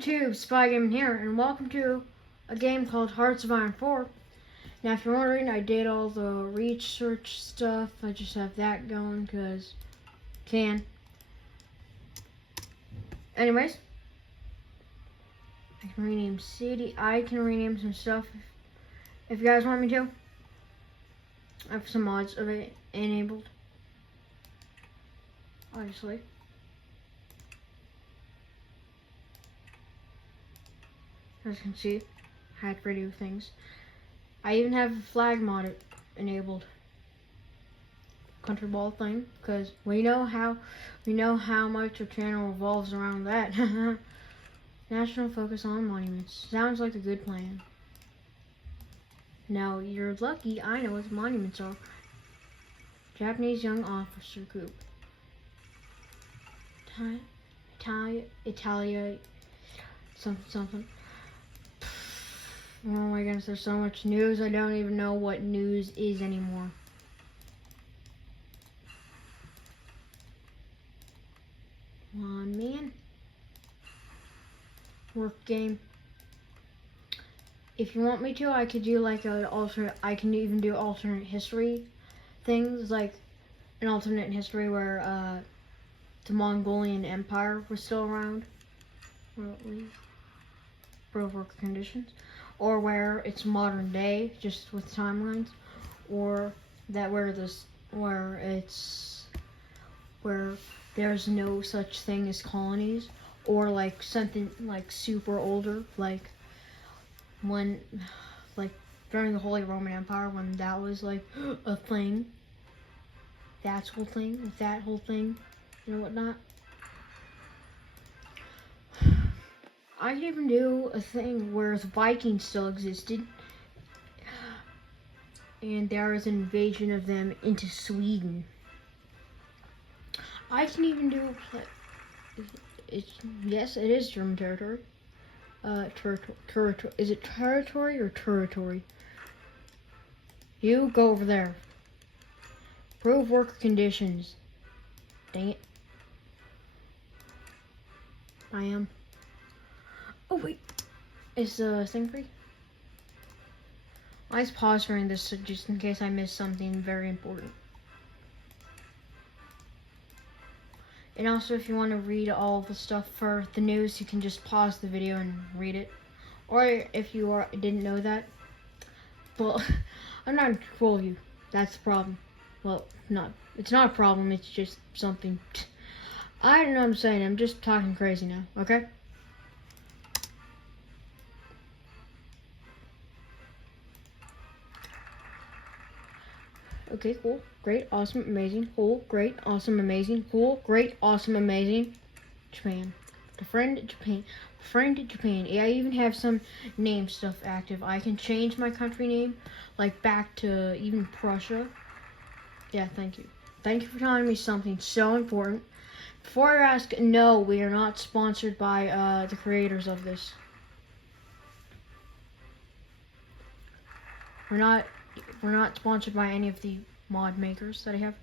YouTube, Spy Gaming here, and welcome to a game called Hearts of Iron 4. Now, if you're wondering, I did all the research stuff. I just have that going because can. Anyways, I can rename city. I can rename some stuff if you guys want me to. I have some mods of it enabled, obviously. As you can see, had radio things. I even have a flag mod enabled. Country ball thing, because we know how much our channel revolves around that. National focus on monuments. Sounds like a good plan. Now you're lucky I know what the monuments are. Japanese young officer coup. Italia, something. Oh my goodness, there's so much news. I don't even know what news is anymore. Come on, man. Work game. If you want me to, I could do like an alternate. I can even do alternate history things, like an alternate history where the Mongolian Empire was still around, or at least work conditions, or where it's modern day, just with timelines, or that where there's no such thing as colonies, or like something like super older, like when, like during the Holy Roman Empire, when that was like a thing. That whole thing and whatnot. I could even do a thing where the Vikings still existed, and there was an invasion of them into Sweden. I can even do, yes, it is German territory. Territory. Is it territory or territory? You go over there. Prove worker conditions. Dang it. I am. Oh wait, is the thing free? I just pause during this just in case I missed something very important. And also, if you want to read all the stuff for the news, you can just pause the video and read it. Or if you didn't know that, well, I'm not in control of you. That's the problem. Well, it's not a problem. It's just something. I don't know what I'm saying. I'm just talking crazy now. Okay. Okay, cool, great, awesome, amazing, cool, great, awesome, amazing, cool, great, awesome, amazing. Japan. Friend Japan. Yeah, I even have some name stuff active. I can change my country name, like back to even Prussia. Yeah, thank you. Thank you for telling me something so important. Before you ask, no, we are not sponsored by the creators of this. We're not sponsored by any of the mod makers that I have.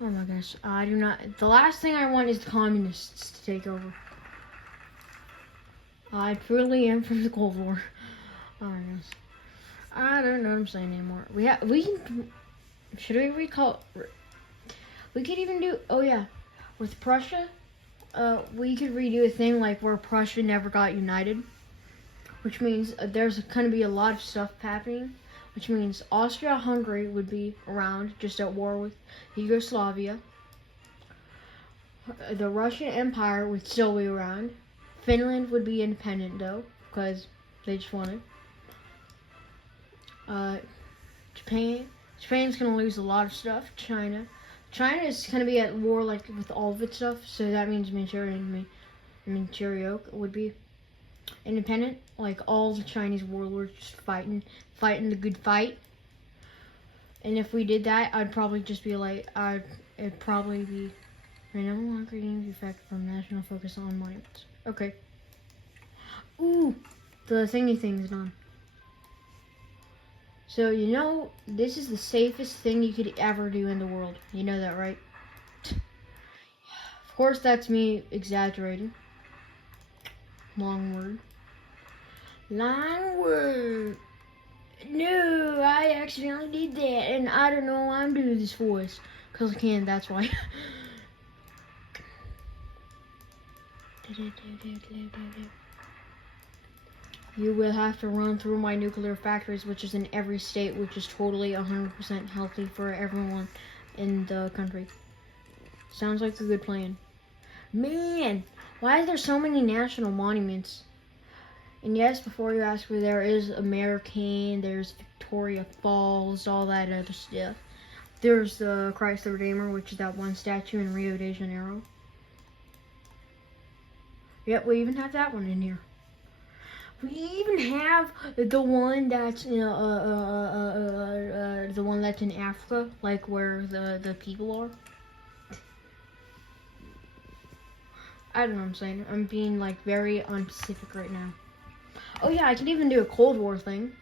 Oh my gosh, I do not. The last thing I want is the communists to take over. I truly am from the Cold War. Oh my gosh, I don't know what I'm saying anymore. Should we recall? We could even do. Oh yeah, with Prussia, we could redo a thing like where Prussia never got united, which means there's going to be a lot of stuff happening. Which means Austria-Hungary would be around, just at war with Yugoslavia. The Russian Empire would still be around. Finland would be independent, though, because they just wanted. Japan's going to lose a lot of stuff. China is going to be at war, like, with all of its stuff, so that means Manchuria would be independent, like all the Chinese warlords just fighting the good fight. And if we did that, I'd probably just be like, it'd probably be no longer gains effect from national focus on monuments. Okay. Ooh, the thingy thing's done. So this is the safest thing you could ever do in the world. You know that, right? Of course, that's me exaggerating. Long word. Long word. No, I accidentally did that, and I don't know why I'm doing this voice. Because I can, that's why. You will have to run through my nuclear factories, which is in every state, which is totally 100% healthy for everyone in the country. Sounds like a good plan. Man, why are there so many national monuments? And yes, before you ask me, there is American, there's Victoria Falls, all that other stuff. There's the Christ the Redeemer, which is that one statue in Rio de Janeiro. Yep, we even have that one in here. We even have the one that's the one that's in Africa, like where the people are. I don't know what I'm saying. I'm being like very unspecific right now. Oh yeah, I can even do a Cold War thing.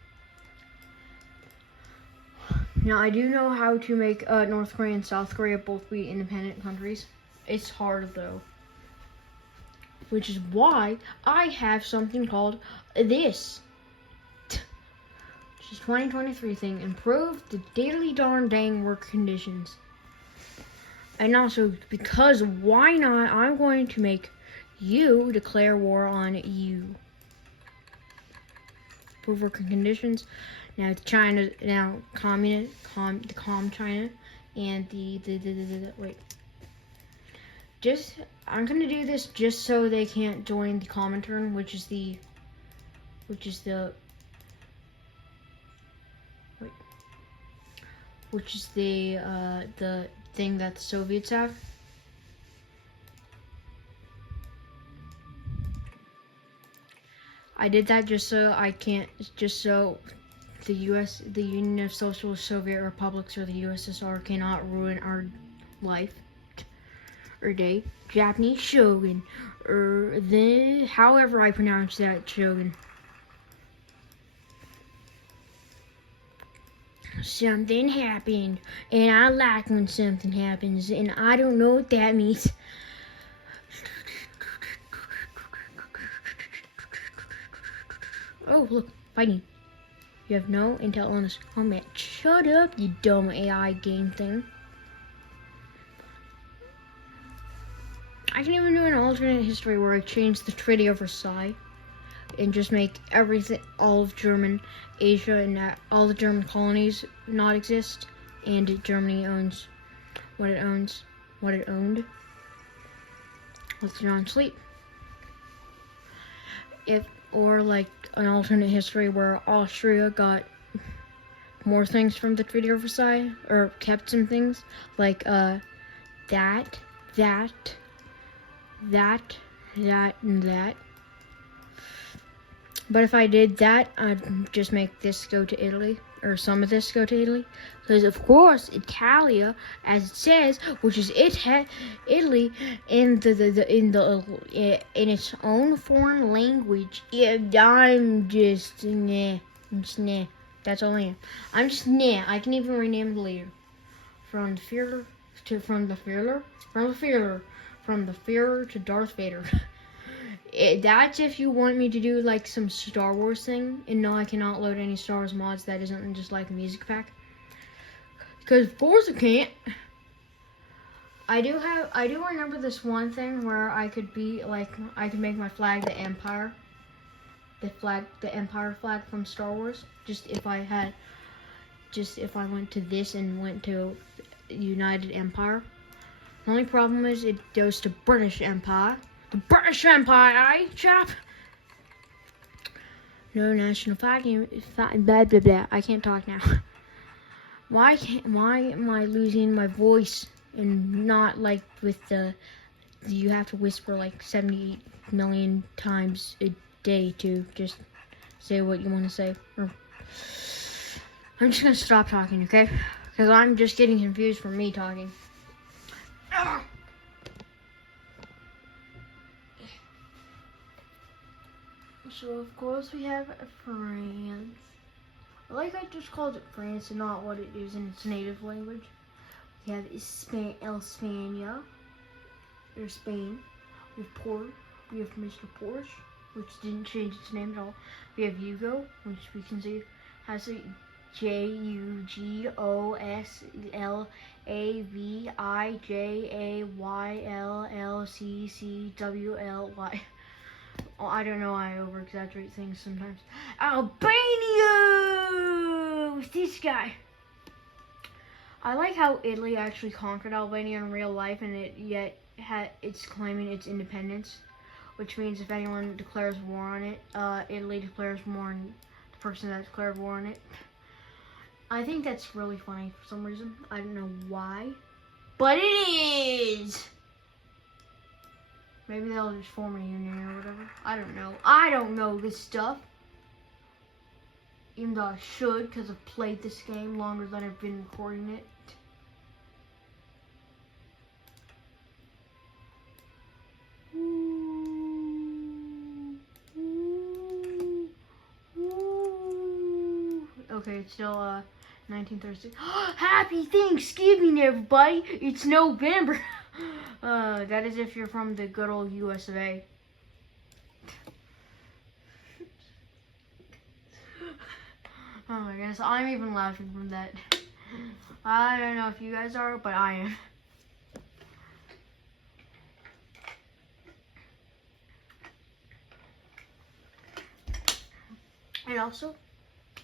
Now I do know how to make North Korea and South Korea both be independent countries. It's hard though. Which is why I have something called this. Which is 2023 thing. Improve the daily darn dang work conditions. And also, because why not, I'm going to make you declare war on you. Improve working conditions. Now China, now the calm China, and the wait. I'm gonna do this just so they can't join the Comintern, which is the thing that the Soviets have. I did that just so the Union of Socialist Soviet Republics, or the USSR, cannot ruin our life or day. Japanese shogun, or however I pronounce that shogun. Something happened, and I like when something happens, and I don't know what that means. Oh, look, fighting. You have no intel on this combat. Shut up, you dumb AI game thing. I can even do an alternate history where I change the Treaty of Versailles and just make everything, all of German, Asia, and all the German colonies not exist, and Germany owns what it owns, what it owned. Let's not sleep. Or like an alternate history where Austria got more things from the Treaty of Versailles, or kept some things, like that, and that. But if I did that, I'd just make this go to Italy, or some of this go to Italy, because of course Italia, as it says, which is Italy, in its own foreign language. Yeah, I'm just nah. That's all I am. I'm just nah. I can even rename it later. From the Führer to Darth Vader. That's if you want me to do like some Star Wars thing. And no, I cannot load any Star Wars mods that isn't just like a music pack. Because of course I can't. I do remember this one thing where I could be like, I could make my flag the Empire. The Empire flag from Star Wars. Just if I went to this and went to United Empire. The only problem is it goes to British Empire. The British Empire, eh, chap? No national flag, blah, blah, blah. I can't talk now. Why am I losing my voice and not like with you have to whisper like 78 million times a day to just say what you want to say. Or I'm just gonna stop talking, okay? Because I'm just getting confused from me talking. Ugh. So of course we have France. I just called it France and not what it is in its native language. We have España, or Spain. We have Mr. Porsche. which didn't change its name at all. We have Yugo, which we can see has a JUGOSLAVIJAYLLCCWLY. Oh, I don't know, I over exaggerate things sometimes. Albania with this guy. I like how Italy actually conquered Albania in real life, and it's claiming its independence, which means if anyone declares war on it, Italy declares war on the person that declared war on it. I think that's really funny for some reason. I don't know why, but it is. Maybe they'll just form a union or whatever. I don't know. I don't know this stuff. Even though I should, because I've played this game longer than I've been recording it. Okay, it's still 1936. Happy Thanksgiving, everybody! It's November. That is if you're from the good old US of A. Oh my goodness, I'm even laughing from that. I don't know if you guys are, but I am. And also,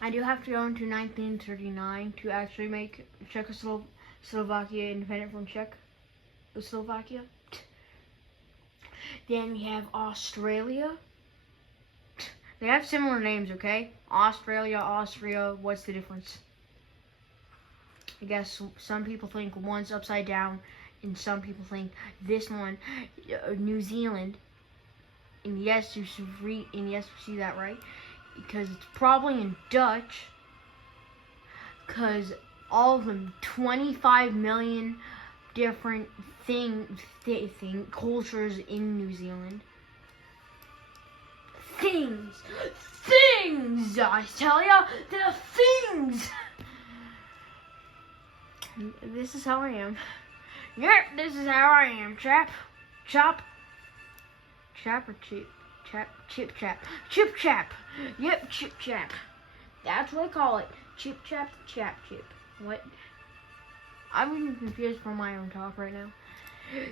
I do have to go into 1939 to actually make Czechoslovakia independent from Czechoslovakia. Then we have Australia. They have similar names, okay? Australia, Austria, what's the difference? I guess some people think one's upside down, and some people think this one, New Zealand. And yes, you see that right, because it's probably in Dutch. Because all of them, 25 million different cultures in New Zealand. Things, I tell ya, the things. This is how I am. Yep, this is how I am, chap. Chop or chip? Chip chap. Yep, chip chap. That's what I call it. Chip chap, chap chip. What? I'm even confused from my own talk right now.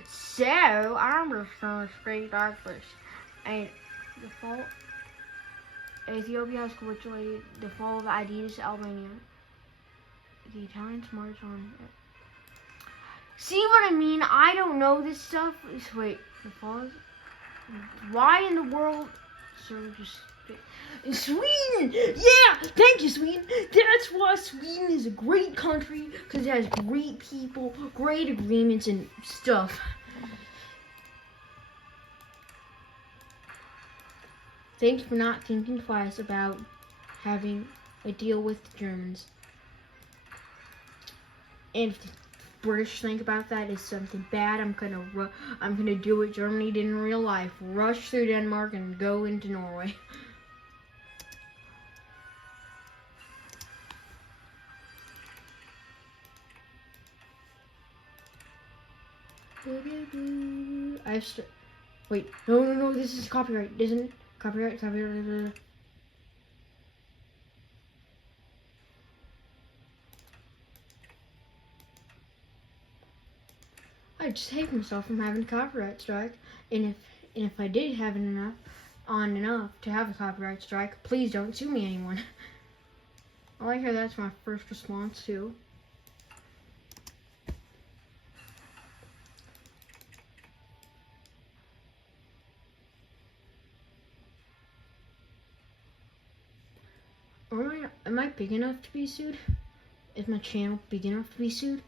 So, I'm just gonna speak like this. And the fall, Ethiopia has capitulated. The fall of Addis, Albania. The Italians march on. See what I mean? I don't know this stuff. Wait, the fall is. Why in the world? So just. Sweden! Yeah! Thank you, Sweden! That's why Sweden is a great country, because it has great people, great agreements, and stuff. Thanks for not thinking twice about having a deal with the Germans. And if the British think about that as something bad, I'm gonna do what Germany did in real life: rush through Denmark and go into Norway. Wait, no, this is copyright, isn't it? Copyright. I just saved myself from having a copyright strike, and if I did have enough to have a copyright strike, please don't sue me, anyone. I like how that's my first response too. Am I big enough to be sued? Is my channel big enough to be sued?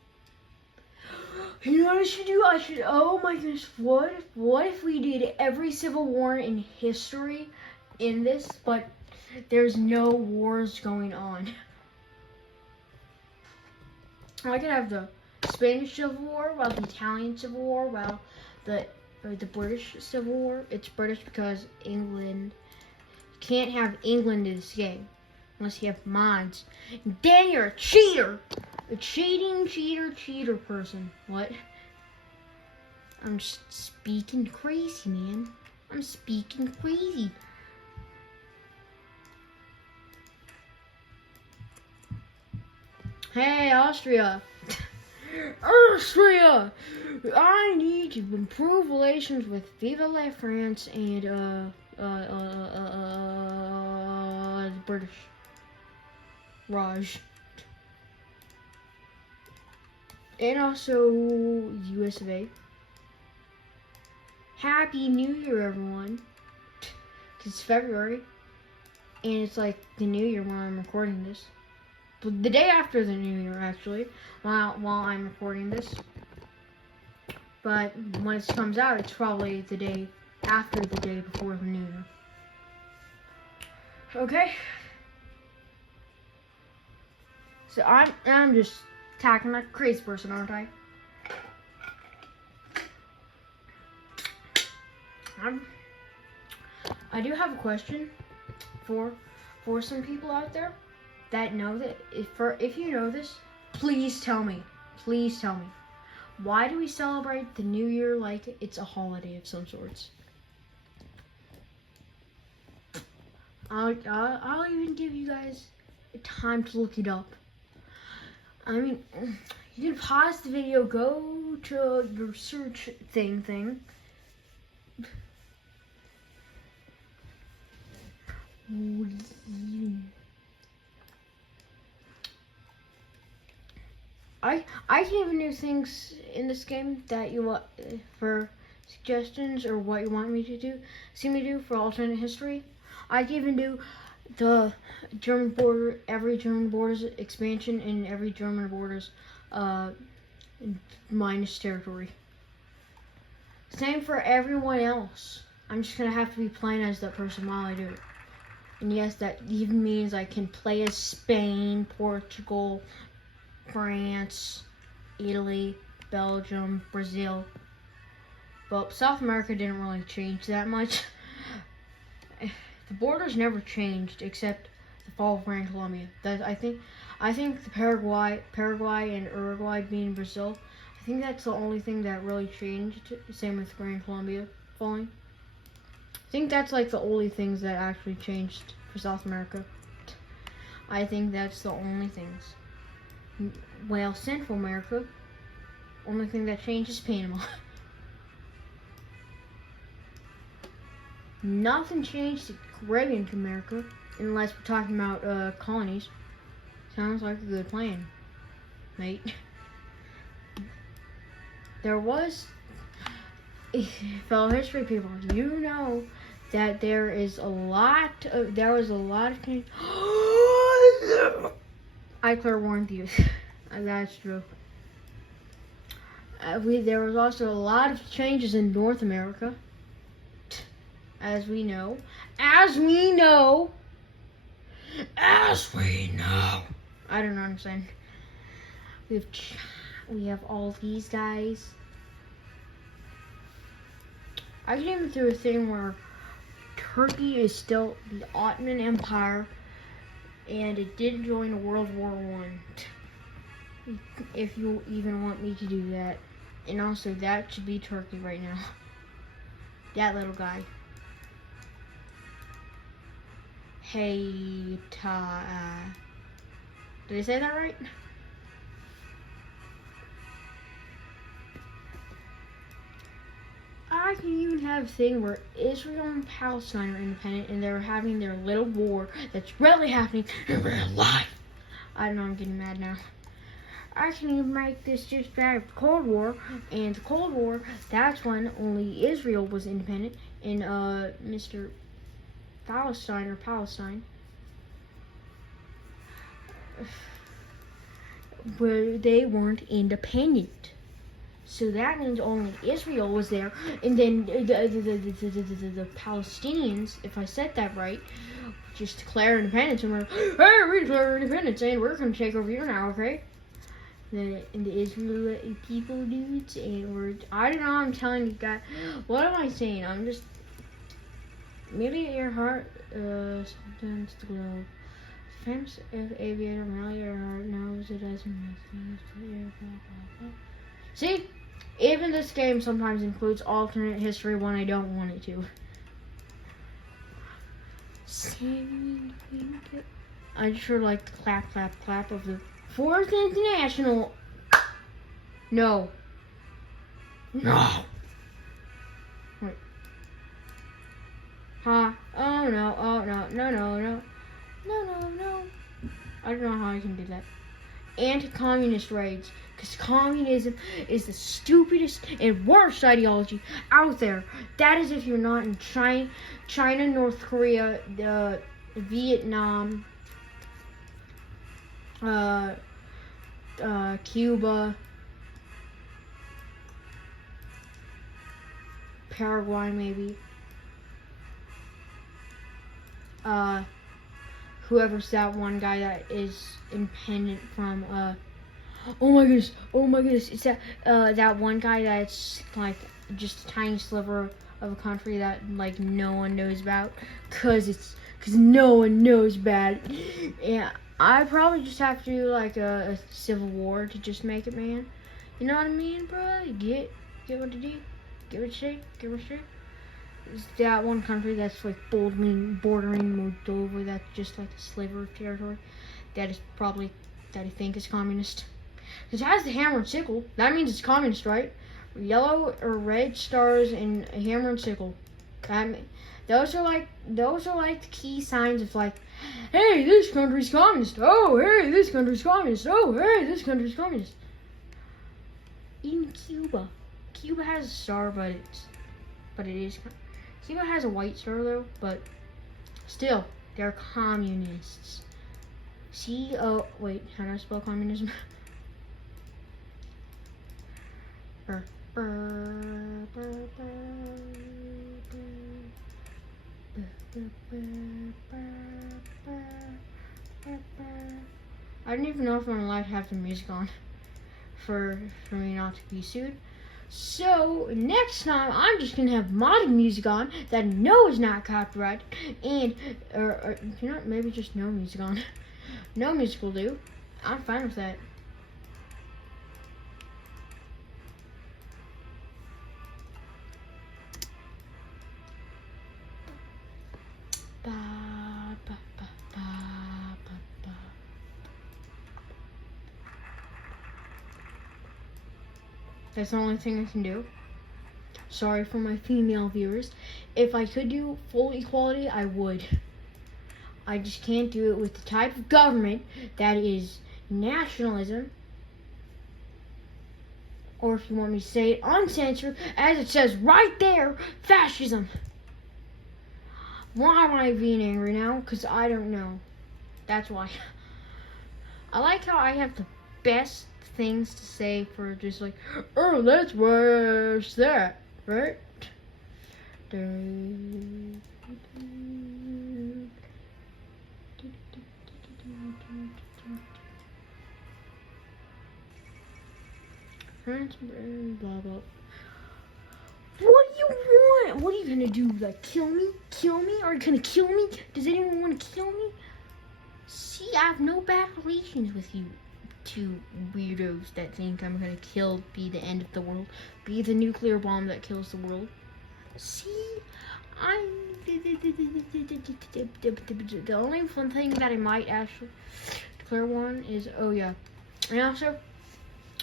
You know what I should do? Oh my goodness, what if we did every civil war in history in this, but there's no wars going on? I could have the Spanish Civil War, while the Italian Civil War, while the British Civil War. It's British because England, you can't have England in this game unless you have mods. Then you're a cheater. A cheating cheater person. What? I'm just speaking crazy, man. I'm speaking crazy. Hey, Austria. Austria! I need to improve relations with Viva la France and, the British. Raj. And also, US of A. Happy New Year, everyone. Cause it's February. And it's like the New Year when I'm recording this. But the day after the New Year, actually, while I'm recording this. But when it comes out, it's probably the day after the day before the New Year. Okay? So I'm just talking like a crazy person, aren't I? I do have a question for some people out there that know that if you know this, please tell me. Please tell me. Why do we celebrate the New Year like it's a holiday of some sorts? I'll even give you guys time to look it up. I mean, you can pause the video, go to your search thing. I can even do things in this game that you want for suggestions or what you want me to see me do for alternate history. I can even do the German border, every German borders expansion and every German borders minus territory. Same for everyone else. I'm just gonna have to be playing as that person while I do it. And yes, that even means I can play as Spain, Portugal, France, Italy, Belgium, Brazil. But South America didn't really change that much. The borders never changed except the fall of Grand Colombia. I think the Paraguay and Uruguay being Brazil, I think that's the only thing that really changed. Same with Grand Colombia falling. I think that's like the only things that actually changed for South America. I think that's the only things. Well, Central America, only thing that changed is Panama. Nothing changed in Caribbean America, unless we're talking about colonies. Sounds like a good plan, mate. There was, fellow history people, you know that there was a lot of change. I forewarned you. That's true. There was also a lot of changes in North America. As we know. I don't understand. We have all these guys. I can even do a thing where Turkey is still the Ottoman Empire and it didn't join World War I. If you even want me to do that. And also that should be Turkey right now. That little guy. Hey, did I say that right? I can even have a thing where Israel and Palestine are independent and they're having their little war that's really happening in real life. I don't know, I'm getting mad now. I can even make this just bad with the Cold War, and the Cold War, that's when only Israel was independent and Mr. Palestine, where they weren't independent. So that means only Israel was there, and then the Palestinians, if I said that right, just declare independence, and we're, hey, we declare independence, and we're going to take over you now, okay? And the Israeli people dudes, and I don't know, I'm telling you guys, what am I saying? I'm just, maybe at your heart, sometimes the globe. Famous aviator Melly Earhart knows it doesn't make things clear, blah, blah, blah. See? Even this game sometimes includes alternate history when I don't want it to. I just heard like the clap, clap, clap of the Fourth International. No. No. Wait. Huh? Oh no. Oh no. No, no, no. No, no, no. I don't know how I can do that. Anti-communist raids. Because communism is the stupidest and worst ideology out there. That is if you're not in China, North Korea, Vietnam, Cuba, Paraguay maybe. Whoever's that one guy that is independent from oh my goodness, it's that one guy that's like just a tiny sliver of a country that like no one knows about cause no one knows about it. Yeah, I probably just have to do like a civil war to just make it, man. You know what I mean, bro? Get what to do, get what you say, get what you say. Is that one country that's like bordering Moldova, that's just like a sliver of territory that is probably, that I think is communist. Because it has the hammer and sickle. That means it's communist, right? Yellow or red stars and a hammer and sickle. Those are like the key signs of like, hey, this country's communist. Oh, hey, this country's communist. Oh, hey, this country's communist. Even Cuba. Cuba has a star, but it is. Cuba has a white star though, but still, they're communists. Wait, how do I spell communism? I don't even know if I'm allowed to have the music on for me not to be sued. So next time I'm just gonna have modern music on that I know is not copyrighted, and or you know, maybe just no music on. No music will do. I'm fine with that. That's the only thing I can do. Sorry for my female viewers. If I could do full equality, I would. I just can't do it with the type of government that is nationalism. Or if you want me to say it uncensored, as it says right there, fascism. Why am I being angry now? Because I don't know. That's why. I like how I have the best things to say for just like, oh, that's worse that, right? Blah, blah. What do you want? What are you gonna do? Like kill me? Kill me? Are you gonna kill me? Does anyone want to kill me? See, I have no bad relations with you two weirdos that think I'm gonna be the end of the world, be the nuclear bomb that kills the world. See, the only fun thing that I might actually declare one is, oh yeah, and also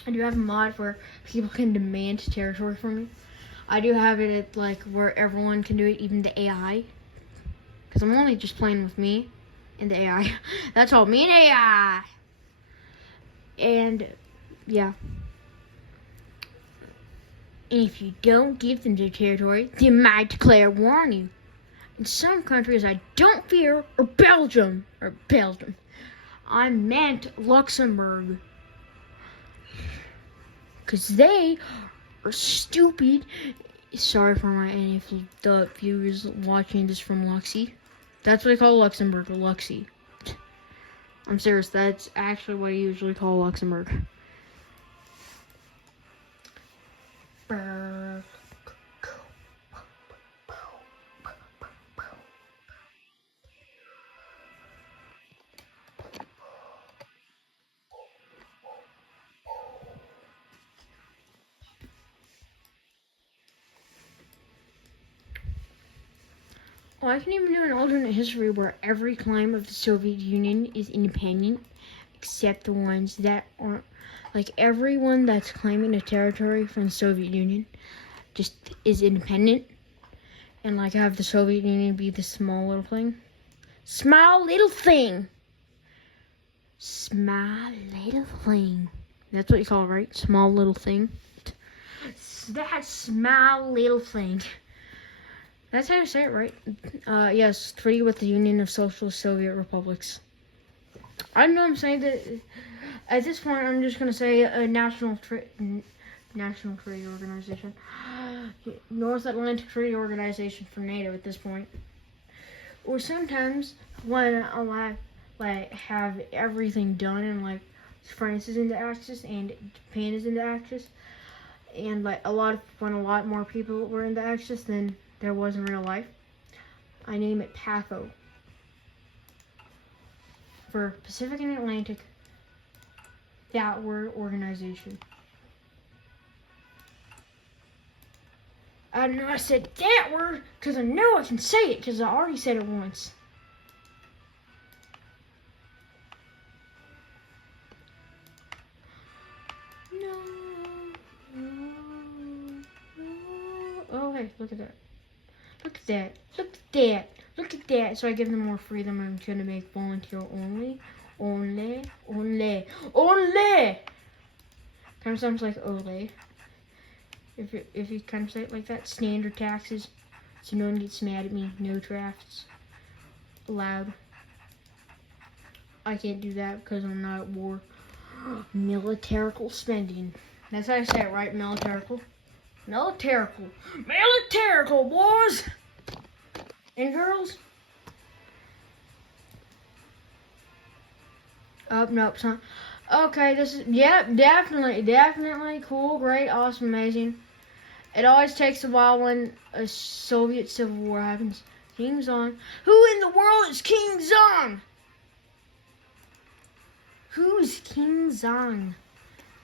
I do have a mod where people can demand territory from me. I do have it at like where everyone can do it, even the AI, because I'm only just playing with me and the AI. That's all, me and AI. And yeah, and if you don't give them their territory, they might declare war on you. In some countries I don't fear are Belgium. I meant Luxembourg, because they are stupid. Sorry for any of the viewers watching this from Luxy. That's what I call Luxembourg, Luxy. I'm serious, that's actually what I usually call Luxembourg. Oh, I can even do an alternate history where every claim of the Soviet Union is independent, except the ones that aren't, like everyone that's claiming a territory from the Soviet Union just is independent, and like have the Soviet Union be the small little thing. Small little thing. Small little thing. That's what you call it, right? Small little thing. That small little thing. That's how you say it, right? Yes, treaty with the Union of Socialist Soviet Republics. I know I'm saying that. At this point, I'm just gonna say a National Treaty Organization, North Atlantic Treaty Organization for NATO. At this point, or sometimes when I like have everything done and like France is into Axis and Japan is into Axis, and like when a lot more people were into Axis than there was in real life, I name it PATHO for Pacific and Atlantic That Word Organization. I know I said that word because I know I can say it because I already said it once. No. Oh, hey, look at that. Look at that. Look at that. Look at that. So I give them more freedom. I'm going to make volunteer only. Only. Kind of sounds like ole. If you kind of say it like that. Standard taxes. So no one gets mad at me. No drafts allowed. I can't do that because I'm not at war. Militarical spending. That's how I say it, right? Militarical. Militarical, boys and girls. Oh, no, it's not. Okay, this is, definitely cool, great, awesome, amazing. It always takes a while when a Soviet Civil War happens. King Zong. Who in the world is King Zong? Who's King Zong?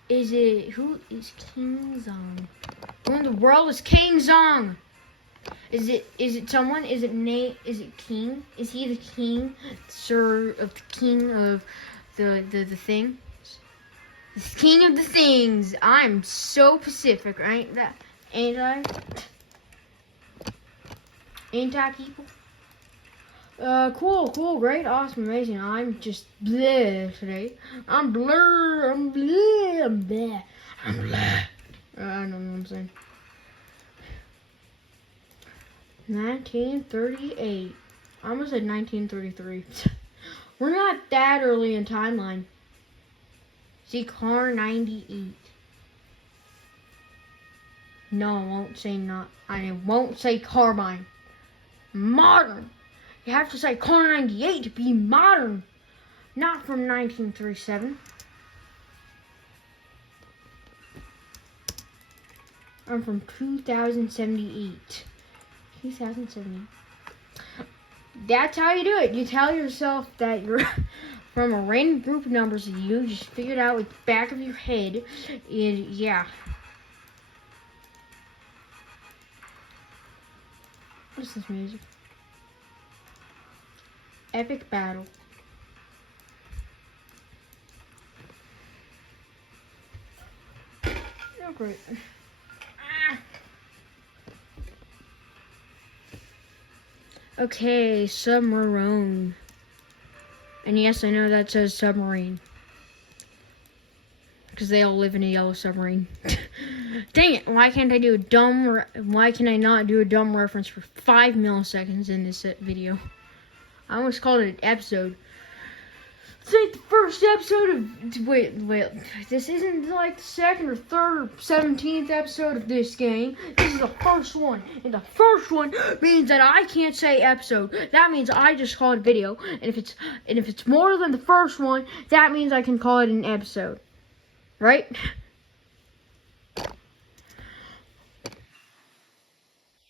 Who is King Zong? Who in the world is King Zong? Is it someone? Is it king? Is he the king, sir of the king of the thing? The king of the things. I'm so Pacific, right? That ain't I? Ain't I, people? Cool, great, awesome, amazing. I'm just bleh today. I'm bleh. I'm bleh. I don't know what I'm saying. 1938. I almost said 1933. We're not that early in timeline. See, car 98. No, I won't say not. I won't say carbine. Modern. You have to say car 98 to be modern. Not from 1937. I'm from 2078. 2078. That's how you do it. You tell yourself that you're from a random group of numbers that you just figured out with the back of your head. And yeah. What's this music? Epic battle. Oh, great. Okay, submarine. And yes, I know that says submarine. Because they all live in a yellow submarine. Dang it, why can I not do a dumb reference for 5 milliseconds in this video? I almost called it an episode. It's like the first episode of... Wait. This isn't like the second or third or 17th episode of this game. This is the first one. And the first one means that I can't say episode. That means I just call it video. And if it's more than the first one, that means I can call it an episode. Right?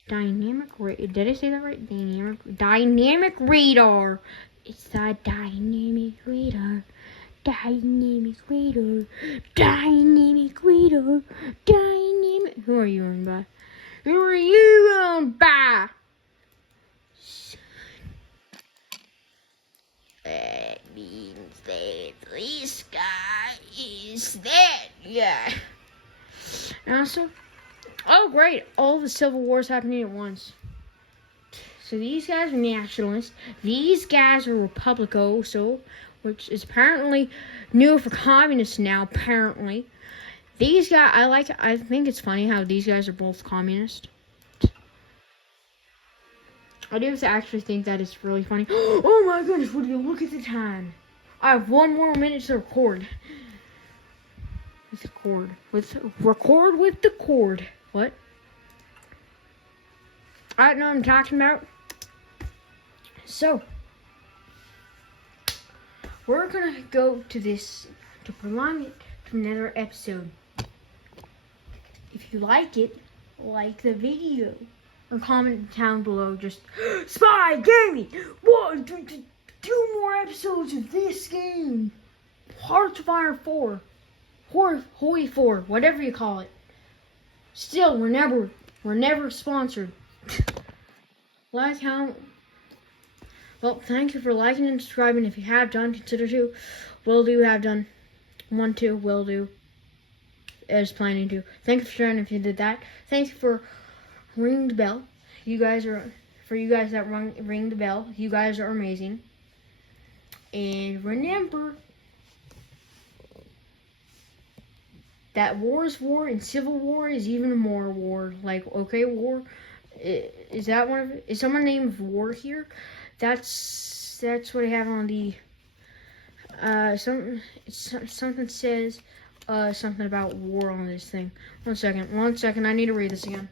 Did I say that right? Dynamic radar. It's a dynamic radar. Dynamic radar. Dynamic radar. Dynamic. Who are you owned by? Who are you owned by? That means this guy is dead. Yeah. And also, oh great, all the civil wars happening at once. So these guys are nationalists. These guys are Republico, which is apparently new for communists now, apparently. These guys, I think it's funny how these guys are both communist. I do actually think that it's really funny. Oh my goodness, would you look at the time? I have 1 more minute to record. Record with the cord. What? I don't know what I'm talking about. So, we're gonna go to this to prolong it to another episode. If you like it, like the video. Or comment down below, just Spy Gaming! What? 2 more episodes of this game! hoi4, hoi4, whatever you call it. Still, we're never sponsored. Well, thank you for liking and subscribing. If you have done, consider to. Will do, have done. 1, 2, will do. Is planning to. Thank you for sharing if you did that. Thank you for ring the bell. You guys that ring the bell, you guys are amazing. And remember that war is war and civil war is even more war. Like, okay, war is that one of it? Is someone named War here? That's what I have on the something says something about war on this thing. 1 second, I need to read this again.